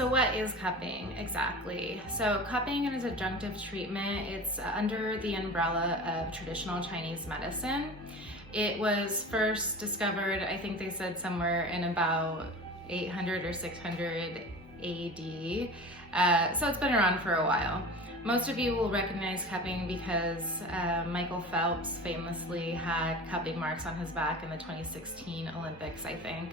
So what is cupping exactly? So cupping is adjunctive treatment. It's under the umbrella of traditional Chinese medicine. It was first discovered, I think they said somewhere in about 800 or 600 AD. So it's been around for a while. Most of you will recognize cupping because Michael Phelps famously had cupping marks on his back in the 2016 Olympics, I think.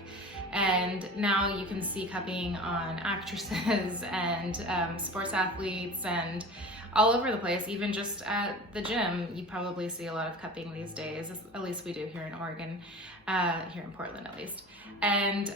And now you can see cupping on actresses and sports athletes and all over the place. Even just at the gym, you probably see a lot of cupping these days. At least we do here in Oregon, here in Portland at least. And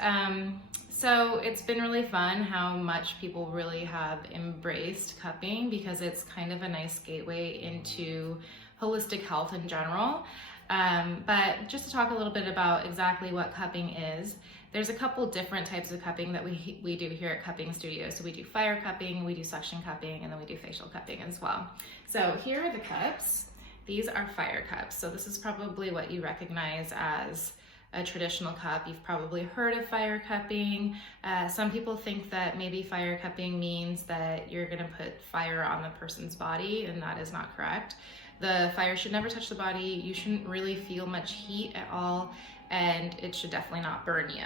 so it's been really fun how much people really have embraced cupping because it's kind of a nice gateway into holistic health in general. But just to talk a little bit about exactly what cupping is, there's a couple different types of cupping that we do here at Cupping Studio. So we do fire cupping, we do suction cupping, and then we do facial cupping as well. So here are the cups. These are fire cups. So this is probably what you recognize as a traditional cup. You've probably heard of fire cupping. Some people think that maybe fire cupping means that you're gonna put fire on the person's body, and that is not correct. The fire should never touch the body. You shouldn't really feel much heat at all, and it should definitely not burn you.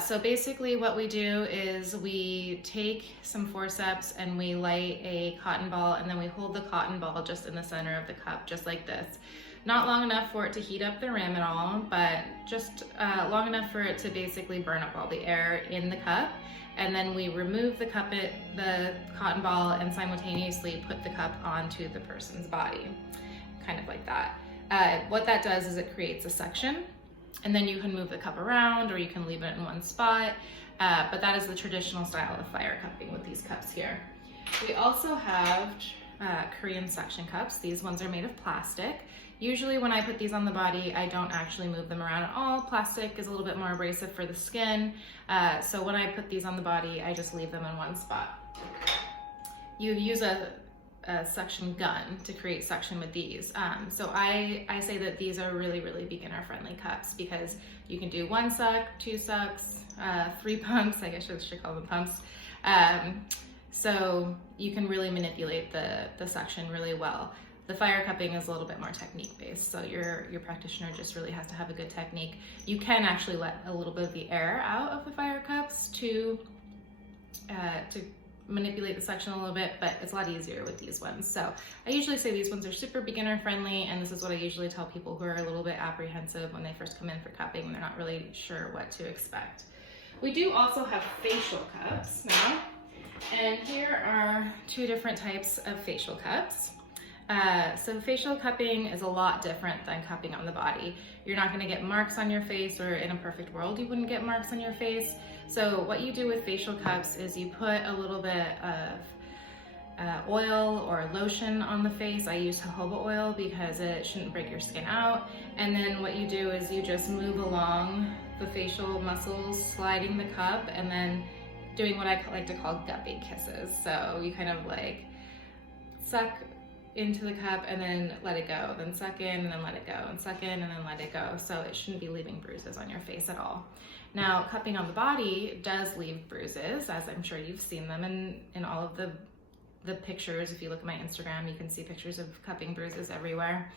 So basically what we do is we take some forceps and we light a cotton ball, and then we hold the cotton ball just in the center of the cup, just like this. Not long enough for it to heat up the rim at all, but just long enough for it to basically burn up all the air in the cup. And then we remove the cotton ball, and simultaneously put the cup onto the person's body, kind of like that. What that does is it creates a suction, and then you can move the cup around or you can leave it in one spot. But that is the traditional style of fire cupping with these cups here. We also have Korean suction cups. These ones are made of plastic. Usually when I put these on the body, I don't actually move them around at all. Plastic is a little bit more abrasive for the skin. So when I put these on the body, I just leave them in one spot. You use a suction gun to create suction with these. So I say that these are really, really beginner friendly cups because you can do 1 suck, 2 sucks, 3 pumps, I guess I should call them pumps. So you can really manipulate the suction really well. The fire cupping is a little bit more technique based, so your practitioner just really has to have a good technique. You can actually let a little bit of the air out of the fire cups to manipulate the suction a little bit, but it's a lot easier with these ones. So I usually say these ones are super beginner friendly, and this is what I usually tell people who are a little bit apprehensive when they first come in for cupping and they're not really sure what to expect. We do also have facial cups now, and here are 2 different types of facial cups. So facial cupping is a lot different than cupping on the body. You're not gonna get marks on your face, or in a perfect world, you wouldn't get marks on your face. So what you do with facial cups is you put a little bit of oil or lotion on the face. I use jojoba oil because it shouldn't break your skin out. And then what you do is you just move along the facial muscles, sliding the cup, and then doing what I like to call guppy kisses. So you kind of like suck into the cup and then let it go, then suck in and then let it go, and suck in and then let it go. So it shouldn't be leaving bruises on your face at all. Now, cupping on the body does leave bruises, as I'm sure you've seen them in all of the pictures. If you look at my Instagram, you can see pictures of cupping bruises everywhere.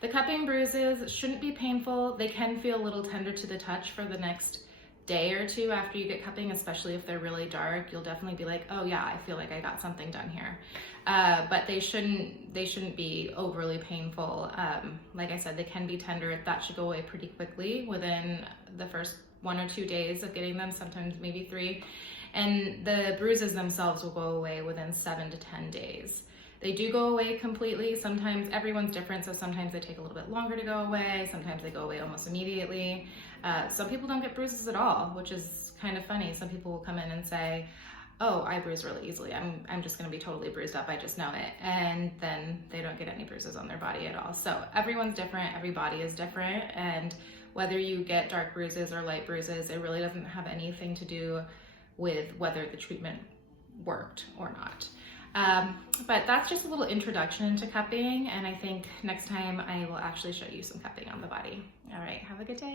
The cupping bruises shouldn't be painful. They can feel a little tender to the touch for the next day or 2 after you get cupping, especially if they're really dark. You'll definitely be like, oh yeah, I feel like I got something done here. But they shouldn't be overly painful. Like I said, they can be tender. That should go away pretty quickly within the first 1 or 2 days of getting them, sometimes maybe 3. And the bruises themselves will go away within 7 to 10 days. They do go away completely. Sometimes everyone's different, so sometimes they take a little bit longer to go away. Sometimes they go away almost immediately. Some people don't get bruises at all, which is kind of funny. Some people will come in and say, oh, I bruise really easily. I'm just gonna be totally bruised up, I just know it. And then they don't get any bruises on their body at all. So everyone's different, every body is different. And whether you get dark bruises or light bruises, it really doesn't have anything to do with whether the treatment worked or not. But that's just a little introduction into cupping, and I think next time I will actually show you some cupping on the body. All right, have a good day.